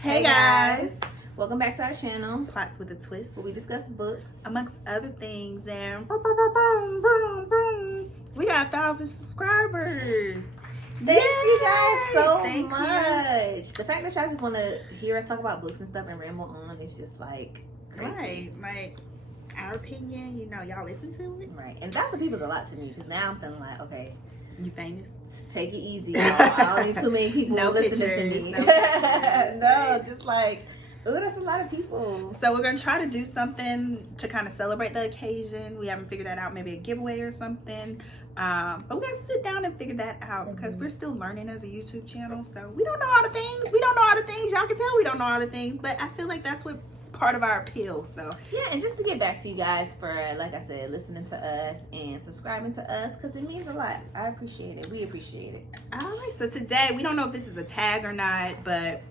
Hey guys! Welcome back to our channel, Plots with a Twist, where we discuss books. amongst other things, and we got 1,000 subscribers. Thank you guys so Thank much. The fact that y'all just want to hear us talk about books and stuff and ramble on is just like crazy. Right, like our opinion, you know, y'all listen to it. Right, and 1,000 people's a lot to me because now I'm feeling like, okay, You famous? take it easy. I don't need too many people No listening pictures, to me. no pictures. No, just like, ooh, that's a lot of people. So we're gonna try to do something to kind of celebrate the occasion. We haven't figured that out, maybe a giveaway or something. But we're gonna sit down and figure that out because we're still learning as a YouTube channel. So we don't know all the things. We don't know all the things. Y'all can tell we don't know all the things, but I feel like that's what part of our appeal. So Yeah, and just to get back to you guys for, like I said, listening to us and subscribing to us because it means a lot. I appreciate it. We appreciate it. all right, so today we don't know if this is a tag or not, but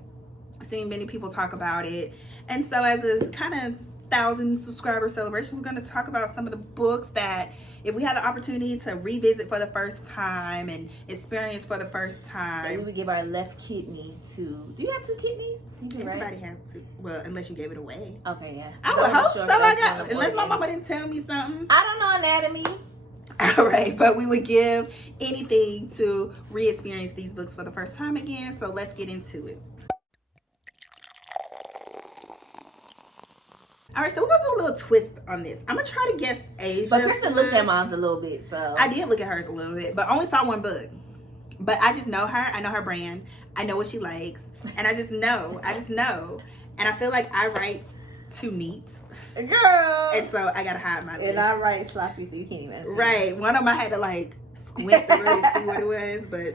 I've seen many people talk about it. And so as a kind of 1,000 subscriber celebration, we're going to talk about some of the books that if we had the opportunity to revisit for the first time and experience for the first That we time. would give our left kidney to. Do you have 2 kidneys? You do, right? Everybody has to, well, unless you gave it away. Okay, yeah. I So would I'm not hope sure so. if I that's one got, of the unless my mama organs. didn't tell me something. I don't know anatomy. All right, but we would give anything to re-experience these books for the first time again. So let's get into it. All right, so we're gonna do a little twist on this. I'm gonna try to guess Asia. But Kristen looked at mine a little bit, so. I did look at hers a little bit, but only saw one book. But I just know her. I know her brand. I know what she likes, and I just know. And I feel like I write too neat, Girl. and so I gotta hide my list. And I write sloppy, so you can't even. Right. One of them I had to like squint to really see what it was, but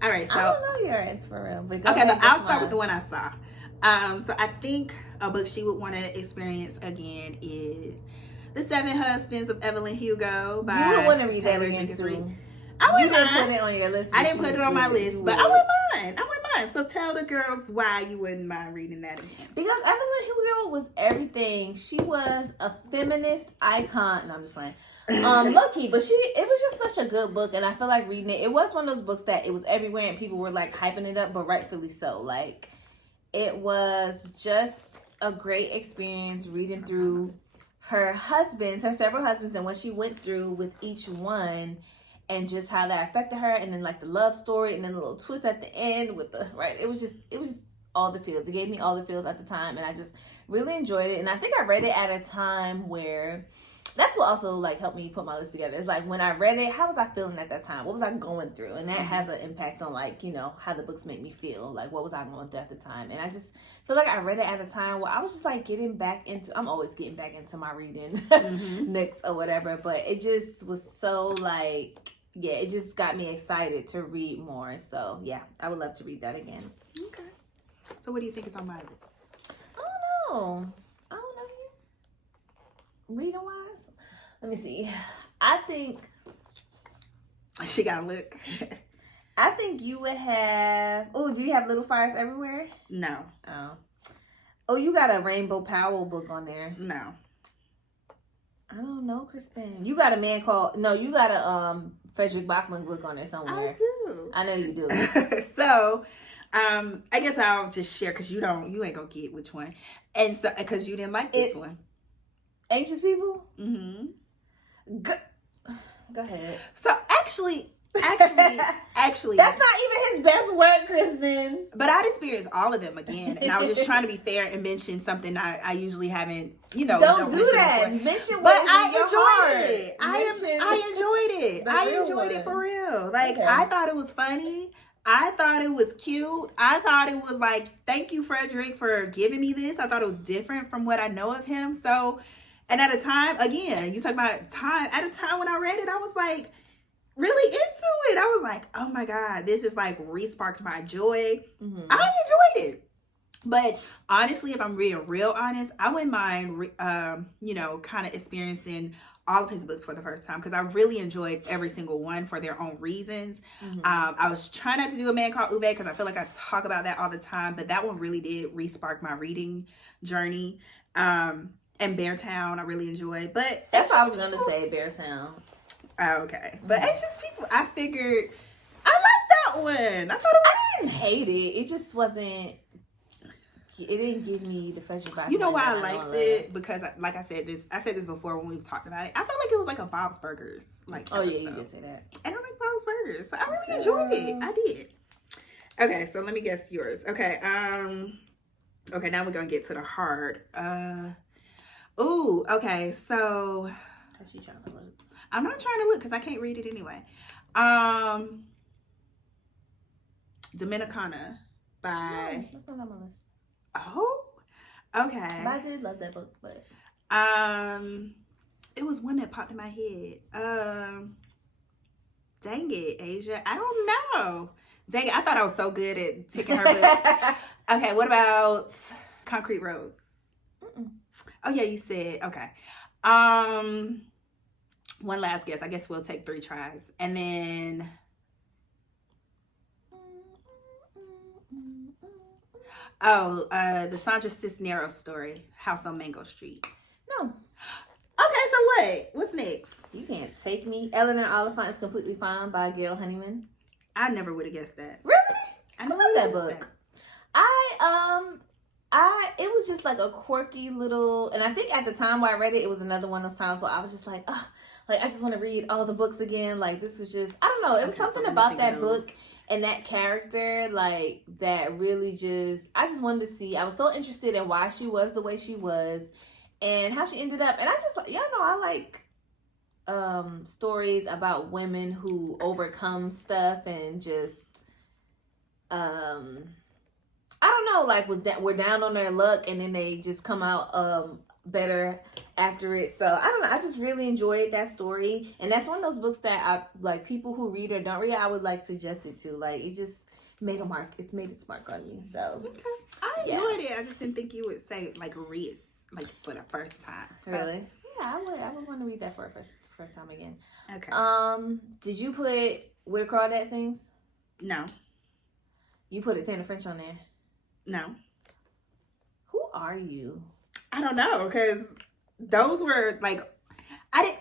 all right. So I don't know yours for real. But go okay, ahead, but I'll guess start with mine. the one I saw. So I think a book she would want to experience again is The 7 Husbands of Evelyn Hugo by You would want to read that Taylor again Jenkins too. Reid. You I wouldn't didn't mind. put it on your list. I but didn't you put it would on my read list, You but would. I wouldn't mind. So tell the girls why you wouldn't mind reading that again. Because Evelyn Hugo was everything. She was a feminist icon. No, I'm just playing. Low key, but it was just such a good book, and I feel like reading it. It was one of those books that it was everywhere, and people were like hyping it up, but rightfully so. Like, it was just a great experience reading through her several husbands, and what she went through with each one, and just how that affected her, and then like the love story, and then the little twist at the end with the right. It was just all the feels. It gave me all the feels at the time, and I just really enjoyed it. And I think I read it at a time where that's what also like helped me put my list together. It's like when I read it, how was I feeling at that time? What was I going through? And that has an impact on like, you know, how the books make me feel. Like what was I going through at the time? And I just feel like I read it at a time where I was just like I'm always getting back into my reading next or whatever. But it just was so like, yeah, it just got me excited to read more. So yeah, I would love to read that again. Okay. So what do you think is on my list? I don't know you. Reading wise? Let me see. I think She got a look. you would have. Oh, do you have Little Fires Everywhere? No. Oh, you got a Rainbow Powell book on there. No. I don't know, Kristen. You got a man called. No, you got a FREDRIK BACKMAN book on there somewhere. I do. I know you do. So, I guess I'll just share because you ain't gonna get which one, and so because you didn't like this one. Anxious People. Mm-hmm. Go ahead. So actually, that's not even his best work, Kristen. But I'd experienced all of them again, and I was just trying to be fair and mention something I usually haven't, Don't do mention that. before. Mention But what is in I your enjoyed it. heart. I enjoyed it. the I real enjoyed it one. for real. Like Okay. I thought it was funny. I thought it was cute. I thought it was like, thank you, FREDRIK, for giving me this. I thought it was different from what I know of him. So, and at a time, again, you talk about time. At a time when I read it, I was like really into it. I was like, oh my God, this is like re-sparked my joy. Mm-hmm. I enjoyed it. But honestly, if I'm being real honest, I wouldn't mind, kind of experiencing all of his books for the first time because I really enjoyed every single one for their own reasons. Mm-hmm. I was trying not to do A Man Called Uwe because I feel like I talk about that all the time, but that one really did re-spark my reading journey. And Beartown, I really enjoyed. But That's what I was going to say, Beartown. Okay. But Anxious People, I figured I liked that one. I thought it was... I didn't hate it. It just wasn't it didn't give me the FREDRIK BACKMAN. You know why I liked it? Because, like I said this before when we've talked about it. I felt like it was like a Bob's Burgers. Like, oh yeah, you did say that. And I like Bob's Burgers, so I really enjoyed it. I did. Okay, so let me guess yours. Okay, okay, now we're gonna get to the hard. Ooh, okay, so. Cause you trying to look. I'm not trying to look because I can't read it anyway. Dominicana by. No, that's not on my list. Oh, okay. But I did love that book, but it was one that popped in my head. Dang it, Asia. I don't know. Dang it, I thought I was so good at picking her book. Okay, what about Concrete Rose? Mm-mm. Oh yeah, you said okay. One last guess. I guess we'll take 3 tries, and then. Oh, the Sandra Cisneros story, House on Mango Street. No. Okay, so what? What's next? You Can't Take Me. Eleanor Oliphant is Completely Fine by Gail Honeyman. I never would have guessed that. Really? I love that book. It was just like a quirky little, and I think at the time where I read it, it was another one of those times where I was just like, oh, like I just want to read all the books again. Like this was just, I don't know. It was something about that book and that character, like that really just, I just wanted to see. I was so interested in why she was the way she was and how she ended up. And I just, y'all know, I like stories about women who overcome stuff and just, I don't know, like we're down on their luck and then they just come out better after it. So I don't know, I just really enjoyed that story, and that's one of those books that I like, people who read or don't read, I would like suggest it to. Like it just made a mark. It's made its mark on me. So okay. I enjoyed it. I just didn't think you would say like Reese like for the first time. So. Really? Yeah, I would want to read that for the first time again. Okay. Did you put Where Crawdad Sings? No. You put Tana French on there? No. Who are you? I don't know, because those were like,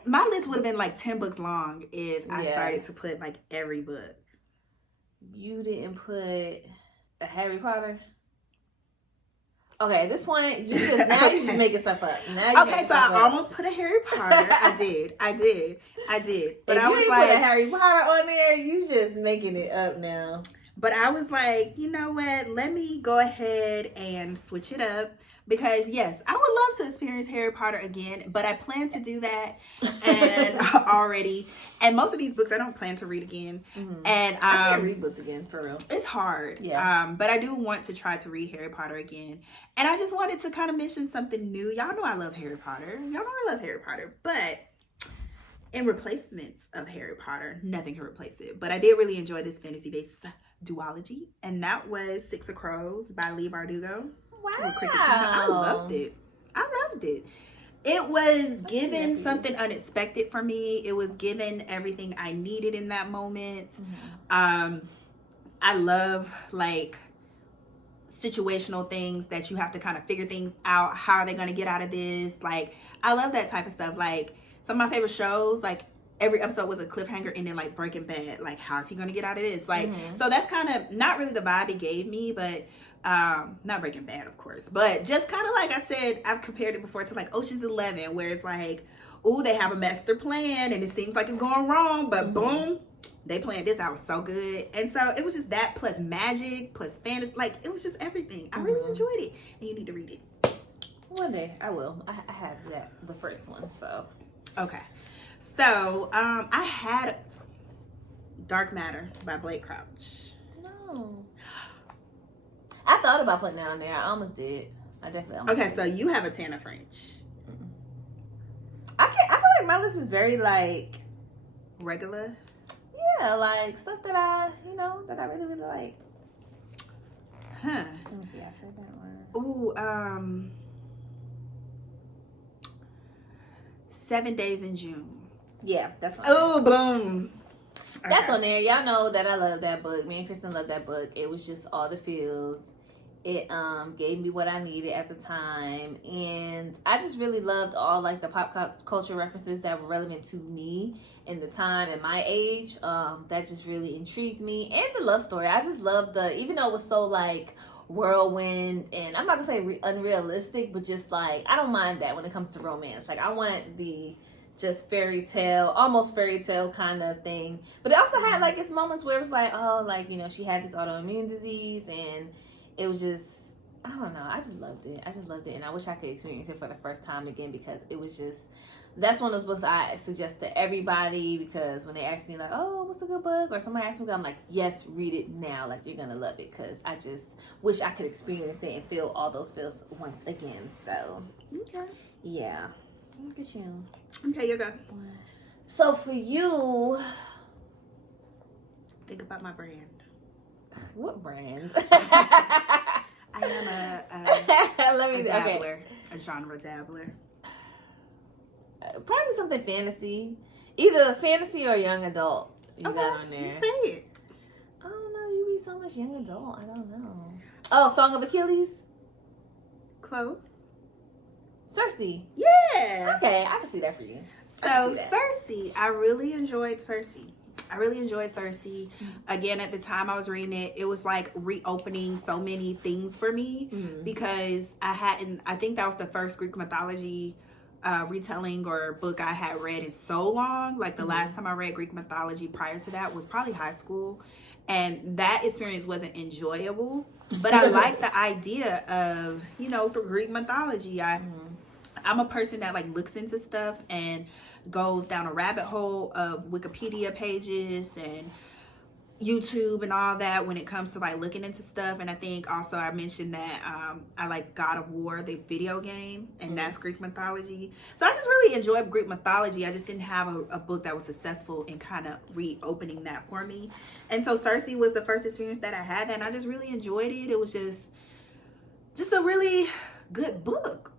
my list would have been like 10 books long if I started to put like every book. You didn't put a Harry Potter? Okay, at this point, you just making stuff up. Okay, so I almost put a Harry Potter. I did. But if I was like, put a Harry Potter on there, you just making it up now. But I was like, you know what? Let me go ahead and switch it up. Because yes, I would love to experience Harry Potter again, but I plan to do that and already. And most of these books I don't plan to read again. Mm-hmm. And I can't read books again, for real. It's hard. Yeah. But I do want to try to read Harry Potter again. And I just wanted to kind of mention something new. Y'all know I love Harry Potter. But in replacements of Harry Potter, nothing can replace it. But I did really enjoy this fantasy-based duology, and that was Six of Crows by LEIGH ARDUGO. Wow. I loved it. It was given something unexpected for me. It was given everything I needed in that moment. Mm-hmm. I love like situational things that you have to kind of figure things out. How are they going to get out of this? Like, I love that type of stuff. Like, some of my favorite shows, like, every episode was a cliffhanger ending, like Breaking Bad. Like, how's he going to get out of this? Like, so that's kind of not really the vibe it gave me, but not Breaking Bad, of course. But just kind of like I said, I've compared it before to like Ocean's 11, where it's like, oh, they have a master plan and it seems like it's going wrong, but boom, they planned this out so good. And so it was just that plus magic, plus fantasy. Like, it was just everything. I really enjoyed it. And you need to read it. One day, I will. I have the first one, so. Okay. So, I had Dark Matter by Blake Crouch. No. I thought about putting that on there. I almost did. I definitely almost did. So you have a Tana French. I feel like my list is very, like... regular? Yeah, like, stuff that I really, really like. Huh. Let me see, I said that one. Ooh, 7 Days in June. Yeah, that's on oh, boom. That's on there. Y'all know that I love that book. Me and Kristen love that book. It was just all the feels. It gave me what I needed at the time. And I just really loved all like the pop culture references that were relevant to me in the time and my age. That just really intrigued me. And the love story. I just loved even though it was so like whirlwind, and I'm not gonna say unrealistic, but just like I don't mind that when it comes to romance. Like I want the just fairy tale, almost fairy tale kind of thing. But it also had like its moments where it was like, oh, like, you know, she had this autoimmune disease, and it was just, I don't know, I just loved it. I just loved it, and I wish I could experience it for the first time again, because it was just, that's one of those books I suggest to everybody, because when they ask me like, oh, what's a good book, or somebody asks me, I'm like, yes, read it now, like you're gonna love it, because I just wish I could experience it and feel all those feels once again. So Okay. yeah, look at you. Okay, you go. So for you, Think about my brand. what brand? I am Let me a dabbler, okay. a genre dabbler. Probably something fantasy, either fantasy or young adult. You got on there. Say it. I don't know. You read so much young adult. I don't know. Oh, Song of Achilles. Close. Cersei. Yeah. Okay, I can see that for you. So Cersei, I really enjoyed Cersei. Again, at the time I was reading it, it was like reopening so many things for me, because I think that was the first Greek mythology retelling or book I had read in so long. Like the last time I read Greek mythology prior to that was probably high school, and that experience wasn't enjoyable, but I like the idea of, you know, through Greek mythology, I'm a person that like looks into stuff and goes down a rabbit hole of Wikipedia pages and YouTube and all that when it comes to like looking into stuff. And I think also I mentioned that I like God of War, the video game, and that's Greek mythology. So I just really enjoyed Greek mythology. I just didn't have a book that was successful in kind of reopening that for me. And so Cersei was the first experience that I had, and I just really enjoyed it. It was just a really good book.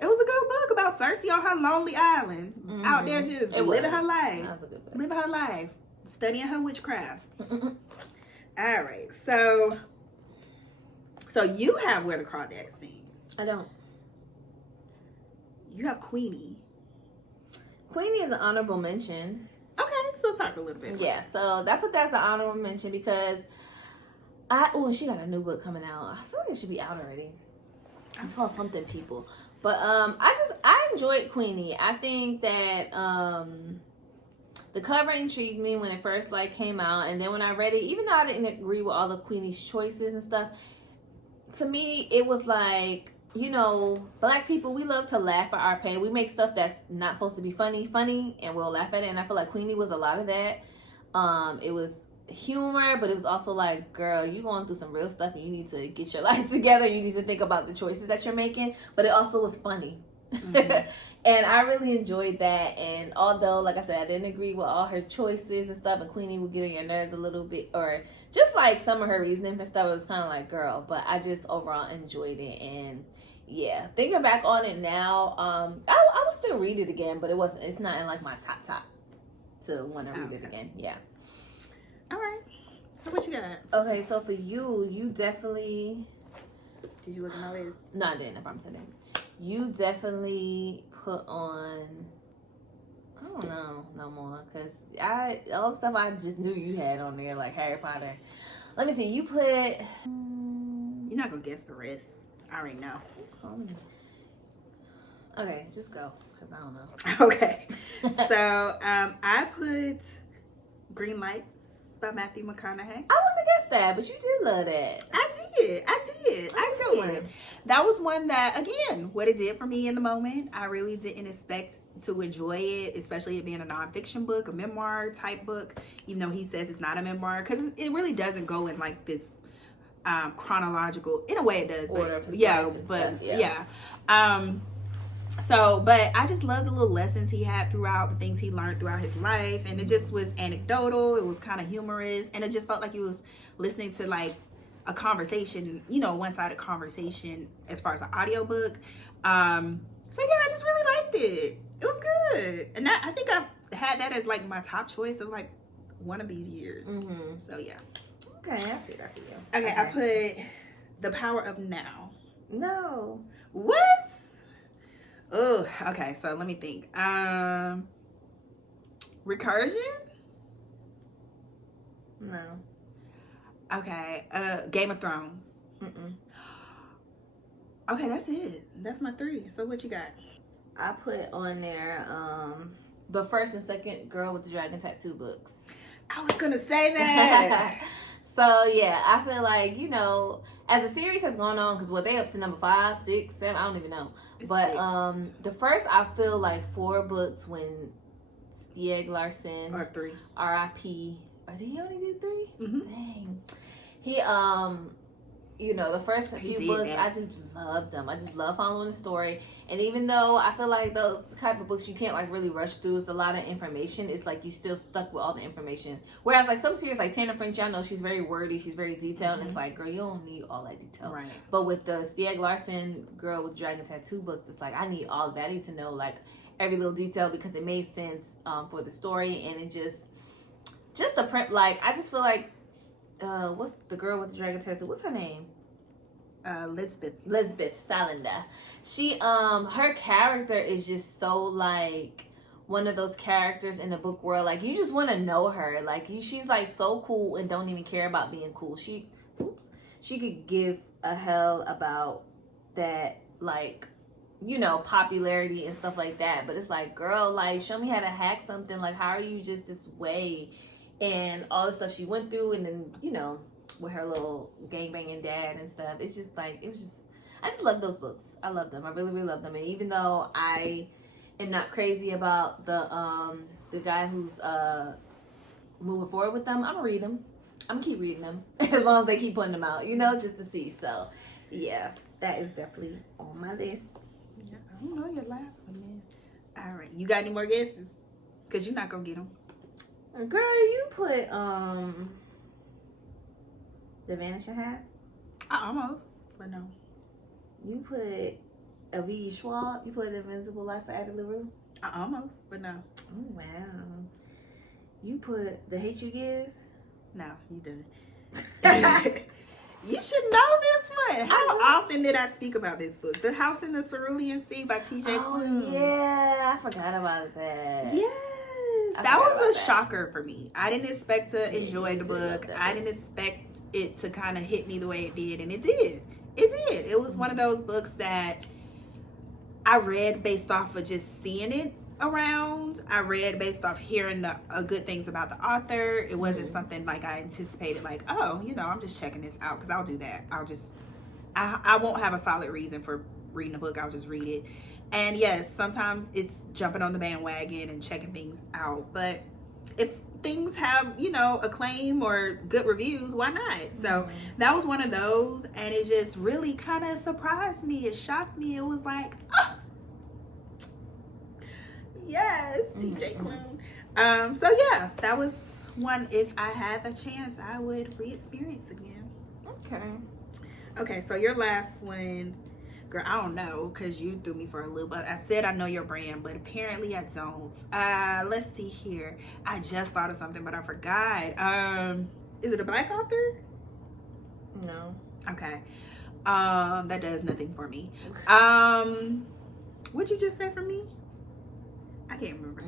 It was a good book about Cersei on her lonely island, out there just living her life. That was a good book. Living her life, studying her witchcraft. All right, so you have Where the Crawdads Sing. I don't. You have Queenie. Queenie is an honorable mention. Okay, so talk a little bit. Yeah, so I put that as an honorable mention because she got a new book coming out. I feel like it should be out already. It's called Something People. But I enjoyed Queenie. I think that the cover intrigued me when it first like came out, and then when I read it, even though I didn't agree with all of Queenie's choices and stuff, to me it was like, you know, Black people, we love to laugh at our pain. We make stuff that's not supposed to be funny, and we'll laugh at it. And I feel like Queenie was a lot of that. It was humor, but it was also like, girl, you going through some real stuff and you need to get your life together. You need to think about the choices that you're making. But it also was funny. And I really enjoyed that. And although, like I said, I didn't agree with all her choices and stuff, and Queenie would get on your nerves a little bit, or just like some of her reasoning for stuff, it was kind of like, girl, but I just overall enjoyed it. And yeah, thinking back on it now, I would still read it again, but it's not in like my top to want to read it again. Yeah. All right. So what you got? Okay, so for you definitely. Did you look at my list? No, I didn't. I promise I didn't. You definitely put on. I don't know no more, because all the stuff I just knew you had on there, like Harry Potter. Let me see. You put. You're not gonna guess the rest. I already know. Okay, just go, because I don't know. Okay. So I put Green Lights by Matthew McConaughey. I wouldn't have guessed that, but you did love that. I did. That was one that, again, what it did for me in the moment, I really didn't expect to enjoy it, especially it being a nonfiction book, a memoir type book, even though he says it's not a memoir, because it really doesn't go in like this chronological, in a way it does, order but yeah. So, but I just love the little lessons he had throughout, the things he learned throughout his life. And it just was anecdotal. It was kind of humorous. And it just felt like he was listening to like a conversation, you know, one-sided conversation as far as an audiobook. So yeah, I just really liked it. It was good. And I think I had that as like my top choice of like one of these years. So yeah. Okay, I see that for you. Okay, I put The Power of Now. No. What? Oh, okay. So let me think. Recursion? No. Okay. Game of Thrones. Okay, that's it. That's my 3. So what you got? I put on there the first and second Girl with the Dragon Tattoo books. I was gonna say that. So yeah, I feel like, you know, as the series has gone on, because what they up to number 5, 6, 7, I don't even know. But the first, I feel like 4 books when Stieg Larsson or 3. R.I.P. Did he only do 3? Mm-hmm. Dang. He you know, the first few books, I just loved them. I just love following the story. And even though I feel like those type of books you can't like really rush through, it's a lot of information. It's like you still stuck with all the information. Whereas like some series like Tana French, I know she's very wordy, she's very detailed, and it's like, girl, you don't need all that detail. Right. But with the Stieg Larsson Girl with Dragon Tattoo books, it's like I need all of that. I need to know like every little detail because it made sense for the story, and it just the print. Like I just feel like what's the girl with the dragon tattoo? What's her name? Lisbeth Salander. She her character is just so like one of those characters in the book world. Like you just want to know her. Like she's like so cool and don't even care about being cool. She could give a hell about that, like, you know, popularity and stuff like that. But it's like, girl, like show me how to hack something. Like how are you just this way? And all the stuff she went through, and then, you know, with her little gangbanging dad and stuff. It's just like, I just love those books. I love them. I really, really love them. And even though I am not crazy about the guy who's moving forward with them, I'm gonna read them. I'm gonna keep reading them as long as they keep putting them out, you know, just to see. So yeah, that is definitely on my list. Yeah, I don't know your last one, man. All right, you got any more guesses? Cause you're not gonna get them. Girl, you put The Vanishing Half. I almost, but no. You put A.V. Schwab. You put The Invisible Life of Ada LaRue. I almost, but no. Oh wow. You put The Hate You Give. No, you didn't. You should know this one. How often did I speak about this book? The House in the Cerulean Sea by T.J. Klune. Oh yeah, I forgot about that. Yes, that was a shocker for me. I didn't expect to enjoy the book. I didn't expect it to kind of hit me the way it did, and it did. It did. It was one of those books that I read based off of just seeing it around. I read based off hearing good things about the author. It wasn't something like I anticipated, like, oh, you know, I'm just checking this out, because I'll do that. I won't have a solid reason for reading a book. I'll just read it. And yes, sometimes it's jumping on the bandwagon and checking things out, but if things have, you know, acclaim or good reviews, why not? So that was one of those, and it just really kind of surprised me. It shocked me. It was like, oh, yes, T.J. Klune. So yeah, that was one. If I had the chance, I would re-experience again. Okay, so your last one, girl, I don't know, because you threw me for a little bit. I said I know your brand, but apparently I don't. Let's see here. I just thought of something, but I forgot. Is it a Black author? No. Okay. That does nothing for me. What'd you just say for me? I can't remember.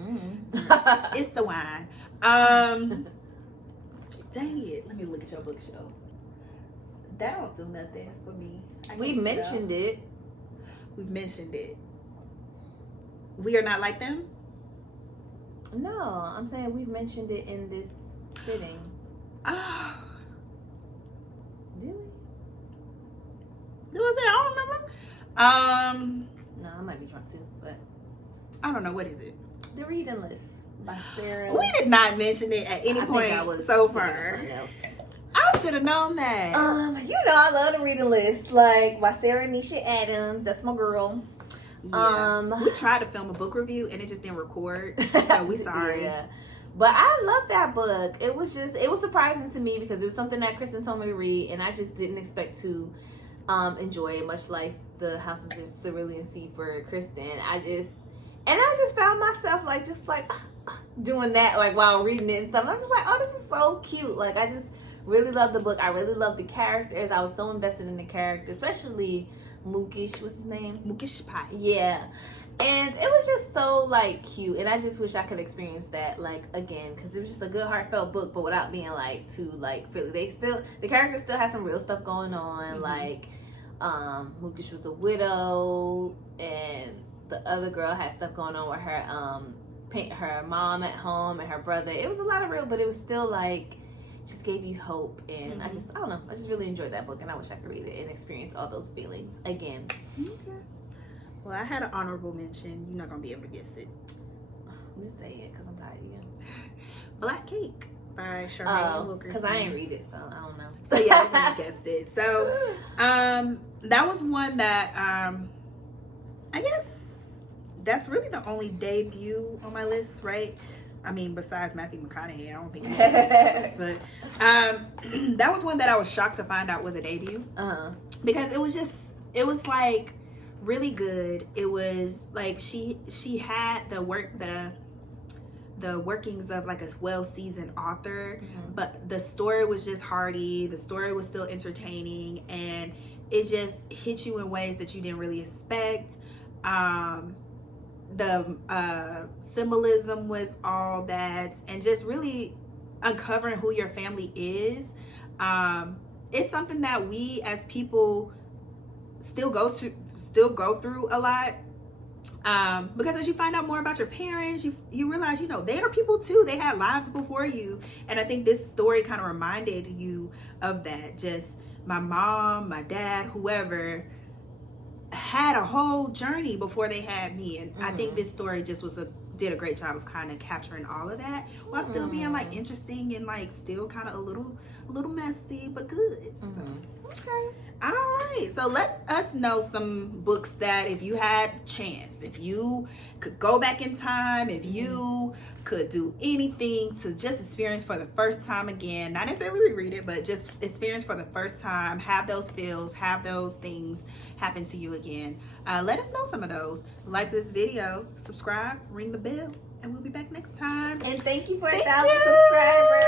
It's the wine. Dang it. Let me look at your bookshelf. That don't do nothing for me. We mentioned it. We've mentioned it. We Are Not Like Them? No, I'm saying we've mentioned it in this sitting. Oh. Did we? Was it? I don't remember. No, I might be drunk too, but I don't know. What is it? The Reading List by Sarah. We did not mention it at any point so far. I should have known that. You know I love the Reading List, like by Sarah Nisha Adams. That's my girl. Yeah. We tried to film a book review and it just didn't record, so we sorry. Yeah. But I love that book. It was surprising to me because it was something that Kristen told me to read, and I just didn't expect to enjoy it, much like the House of Cerulean Sea for Kristen. I just found myself like doing that like while reading it and stuff. And I was just like, oh, this is so cute. Like I just really love the book. I really love the characters. I was so invested in the character, especially Mookish. What's his name? Mookish Pie. Yeah. And it was just so like cute, and I just wish I could experience that like again, because it was just a good heartfelt book, but without being like too like Philly. The characters still have some real stuff going on, like Mukesh was a widow, and the other girl had stuff going on with her her mom at home and her brother. It was a lot of real, but it was still like just gave you hope. And I don't know, I just really enjoyed that book, and I wish I could read it and experience all those feelings again. Okay. Well, I had an honorable mention. You're not gonna be able to guess it. Just say it because I'm tired of you. Black Cake by Charmaine Wilkerson. Because I ain't read it, so I don't know. So yeah, I guessed it. So that was one that I guess that's really the only debut on my list, right? I mean, besides Matthew McConaughey, I don't think he has but that was one that I was shocked to find out was a debut. Because it was like really good. It was like she had the workings of like a well-seasoned author, but the story was just hearty. The story was still entertaining, and it just hit you in ways that you didn't really expect. The symbolism was all that, and just really uncovering who your family is. It's something that we as people still go through a lot. Because as you find out more about your parents, you realize, they are people too. They had lives before you. And I think this story kind of reminded you of that. Just my mom, my dad, whoever had a whole journey before they had me. And I think this story just did a great job of kind of capturing all of that while still being like interesting and like still kind of a little messy, but good. So, okay. All right. So let us know some books that if you had chance, if you could go back in time, if you could do anything to just experience for the first time again, not necessarily reread it, but just experience for the first time, have those feels, have those things happen to you again. Let us know some of those. Like this video, subscribe, ring the bell, and we'll be back next time. And thank you for 1,000 subscribers.